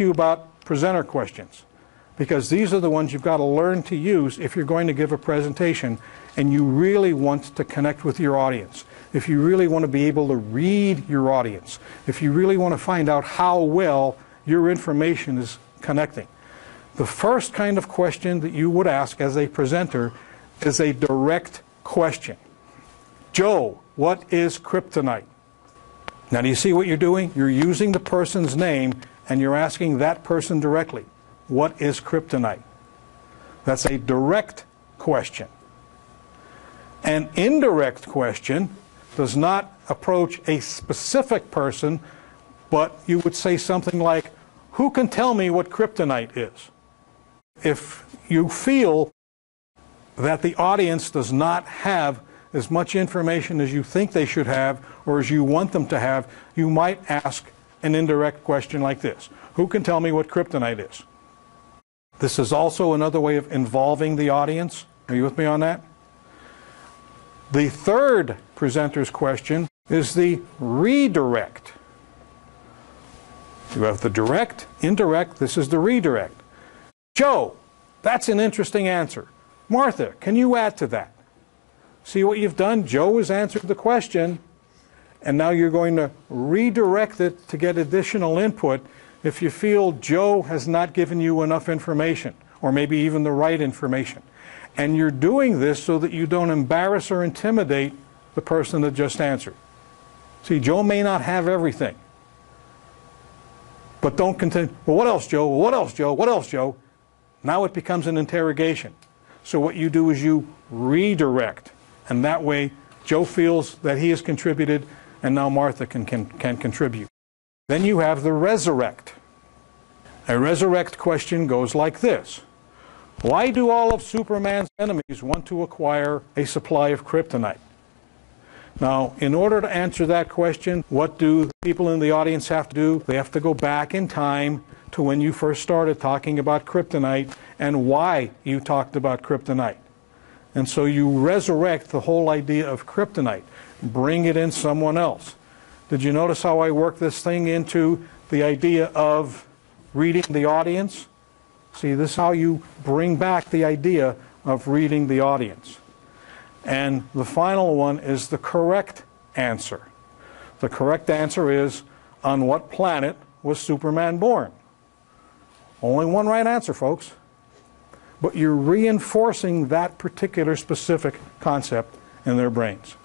to you about presenter questions, because these are the ones you've got to learn to use if you're going to give a presentation and you really want to connect with your audience, if you really want to be able to read your audience, if you really want to find out how well your information is connecting. The first kind of question that you would ask as a presenter is a direct question. Joe, what is kryptonite? Now, do you see what you're doing? You're using the person's name and you're asking that person directly, what is kryptonite? That's a direct question. An indirect question does not approach a specific person, but you would say something like, who can tell me what kryptonite is? If you feel that the audience does not have as much information as you think they should have or as you want them to have, you might ask an indirect question like this. Who can tell me what kryptonite is? This is also another way of involving the audience. Are you with me on that? The third presenter's question is the redirect. You have the direct, indirect, this is the redirect. Joe, that's an interesting answer. Martha, can you add to that? See what you've done? Joe has answered the question, and now you're going to redirect it to get additional input if you feel Joe has not given you enough information, or maybe even the right information. And you're doing this so that you don't embarrass or intimidate the person that just answered. See, Joe may not have everything. But don't continue, well, what else, Joe? What else, Joe? What else, Joe? Now it becomes an interrogation. So what you do is you redirect. And that way, Joe feels that he has contributed, and now Martha can contribute. Then you have the resurrect. A resurrect question goes like this. Why do all of Superman's enemies want to acquire a supply of kryptonite? Now, in order to answer that question, what do people in the audience have to do? They have to go back in time to when you first started talking about kryptonite and why you talked about kryptonite. And so you resurrect the whole idea of kryptonite, bring it in someone else. Did you notice how I work this thing into the idea of reading the audience? See, this is how you bring back the idea of reading the audience. And the final one is the correct answer. The correct answer is, on what planet was Superman born? Only one right answer, folks. But you're reinforcing that particular specific concept in their brains.